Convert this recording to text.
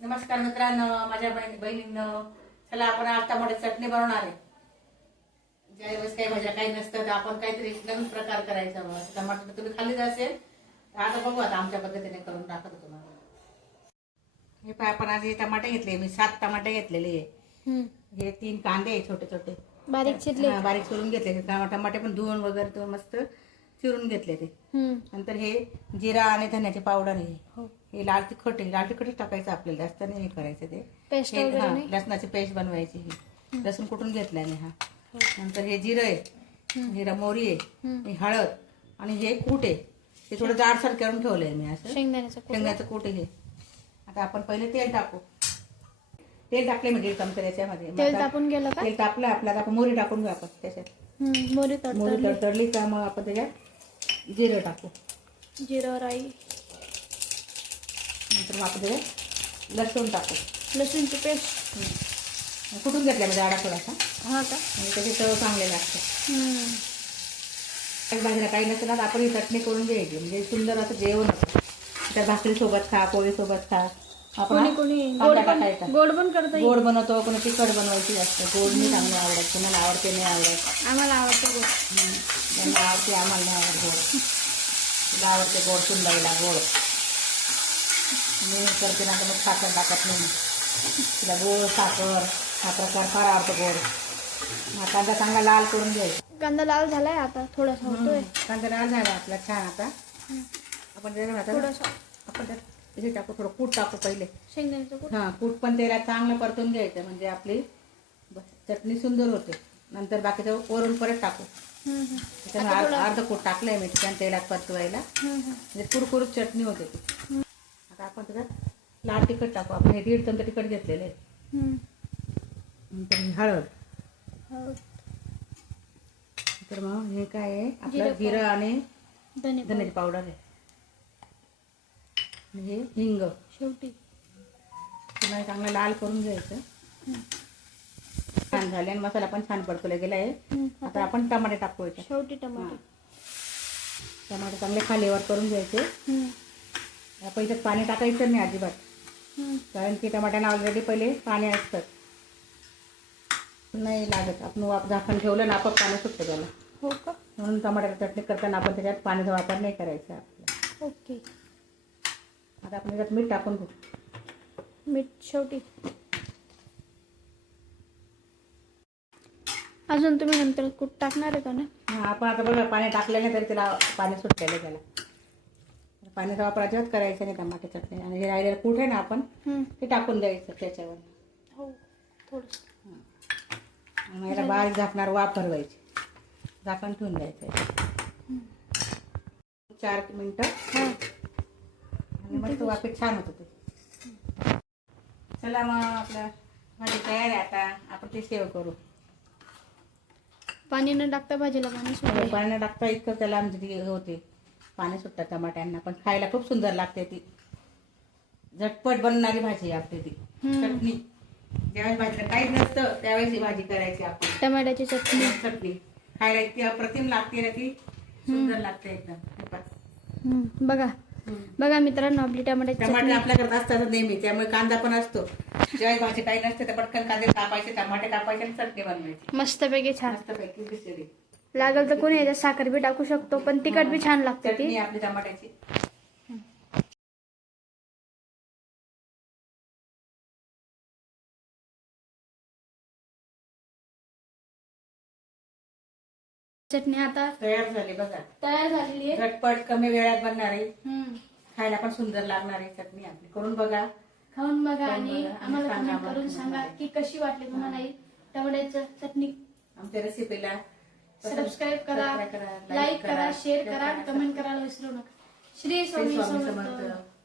नमस्कार मित्रांनो, माझ्या बहिणींनो, चला आपण आज टमाट्याची चटणी बनवणार आहे. ज्यावेळेस काही भाज्या काही नसतं तर आपण काहीतरी नवीन प्रकार करायचा. टमाटर तुम्ही खाल्लीच असेल, आता बघू आता आमच्या पद्धतीने करून दाखवतो तुम्हाला. हे पाय आपण आज हे टमाटे घेतले, मी 7 टमाटे घेतलेले आहे. हे 3 कांदे आहे छोटे छोटे बारीक चिरले, बारीक चिरून घेतले. टमाटे पण धुवून वगैरे तो मस्त चिरून घेतले ते. नंतर हे जिरा आणि धन्याची पावडर आहे. हे लाल तिखट आहे, लाल तिखटच टाकायचं आपल्याला, जास्त नाही हे करायचं ते. पेस्ट लसणाची पेस्ट बनवायची. ही लसूण कुटून घेतलाय मी हा. नंतर हे जिरं आहे, हे मोहरी आहे, हे हळद आणि हे कूट आहे. ते थोडं जाडसर करून ठेवलंय मी असं. शेंगदाण्याचं कूट आहे हे. आता आपण पहिले तेल टाकू. तेल टाकले म्हणजे चमचा त्याच्यामध्ये. तेल तापून गेलं का? तेल तापलं आपल्याला, आपण मोहरी टाकून घेऊ आपण त्याच्यात. मोहरी तडतडली का मग आपण त्याच्यात जिरं टाकू. जिरं, राई, नंतर आपण त्याच्यात लसूण टाकू. लसूणची पेस्ट कुठून घेतल्यामध्ये आडा थोडासा. हा का? म्हणजे त्याची चव चांगले लागते. भाजीला काही नसेल तर आपण ही चटणी करून घ्यायची, म्हणजे सुंदर असं जेवण होतं. त्या भाकरीसोबत खा, पोळीसोबत खा. आपण कोणी गोड पण करता. गोड बनवतो, कोणी तिखट बनवायची असतं. गोड नाही चांगलं आवडत, कोणाला आवडते नाही आवडत. आम्हाला आवडतं गोड. त्यांना आवडते, आम्हाला नाही आवडत गोड. तुला आवडते गोड, सुंदरला गोड. मी करते ना तर मग साखर टाकत नाही. तिला गोड साखर फार आवडतं गोड. कांदा चांगला लाल करून घ्यायचा. कांदा लाल झालाय, आता थोडासा होतोय. कांदा लाल झाला आपला छान. आता आपण थोडासा आपण त्याचे टाकू, थोडं कूट टाकू पहिले. शेंगदाण्याचं कूट. कूट पण तेलात चांगलं परतून घ्यायचं, म्हणजे आपली चटणी सुंदर होते. नंतर बाकीचं वरून परत टाकू. त्याच्यामुळे अर्ध कूट टाकलंय मी त्याच्या तेलात परतवायला, म्हणजे कुरकुरीत चटणी होते ती. आता आपण त्याच्यात लाल तिखट टाकू. आपण हे 1.5 चमचा तिखट घेतलेलं आहे. नंतर हळद. तर मग हे काय आहे आपलं जिरं आणि धन्याची पावडर आहे. हे हिंग शेवटी पुन्हा चांगलं लाल करून घ्यायचं. छान झाले आणि मसाला पण छान परतवला गेला आहे. आता आपण टमाटे टाकू याच्यात. शेवटी टमाटे चांगले खालीवर करून घ्यायचे. आपण याच्यात पाणी टाकायचं नाही अजिबात, कारण की टमाट्याला ऑलरेडी पहिले पाणी असतं, नाही लागत. आपण झाकण ठेवलं ना आपण पाणी सुटतं त्याला. हो का? म्हणून टमाट्याची चटणी करताना आपण त्याच्यात पाण्याचा वापर नाही करायचा आपल्याला. ओके. आता आपण त्याच्यात मीठ टाकून घेऊ. मीठ शेवटी. अजून तुम्ही नंतर कूट टाकणार आहे का ना? आपण आता बघा पाणी टाकलेलं तरी त्याला पाणी सुटलेलं त्याला. पाण्याचा वापर अजिबात करायचा नाही टमाटे चटणी. आणि हे राहिलेलं कूट आहे ना आपण ते टाकून द्यायचं त्याच्यावर. हो, थोडंसं. आणि याला बारीक झाकणार वाफ भरवायची. झाकण ठेवून द्यायचं 4 मिनिटं. आणि मस्त वाफेत छान होतं ते. चला मग आपलं भाजी तयार आहे. आता आपण ते सेव करू. पाणी न टाकता भाजीला पाणी सुटलं. पाणी न टाकता इतकं त्याला आमची ती होते, पाणी सुटतं टमाट्यांना. पण खायला खूप सुंदर लागते ती. झटपट बनणारी भाजी आहे आपली ती चटणी. ज्यावेळेस भाजीला काही नसतं त्यावेळेस ही भाजी करायची आपण. टमाट्याची चटणी खायला इतकी अप्रतिम लागते ना, ती सुंदर लागते एकदम. बघा मित्रांनो, आपली टमाटे आपल्याकडे असतात नेहमी, त्यामुळे कांदा पण असतो. ज्यावेळेस भाजी काही नसते तर पटकन कांदे कापायचे, टमाटे कापायचे आणि चटणी बनवायची. मस्तपैकी छान. मस्तपैकी दिसते. लागल तर कोणी याच्यात साखर बी टाकू शकतो, पण तिखट बी छान लागते ती आपली टमाट्याची. चटणी आता तयार झाली बघा. तयार झालेली आहे. झटपट कमी वेळात बनणारी, खायला पण सुंदर लागणारी चटणी आपली. करून बघा, खाऊन बघा आणि आम्हाला कमेंट करून सांगा की कशी वाटली तुम्हाला ही टमाट्याची चटणी. आमच्या रेसिपीला सबस्क्राईब करा, लाईक करा, शेअर करा, कमेंट करायला विसरू नका. श्री स्वामी समर्थ.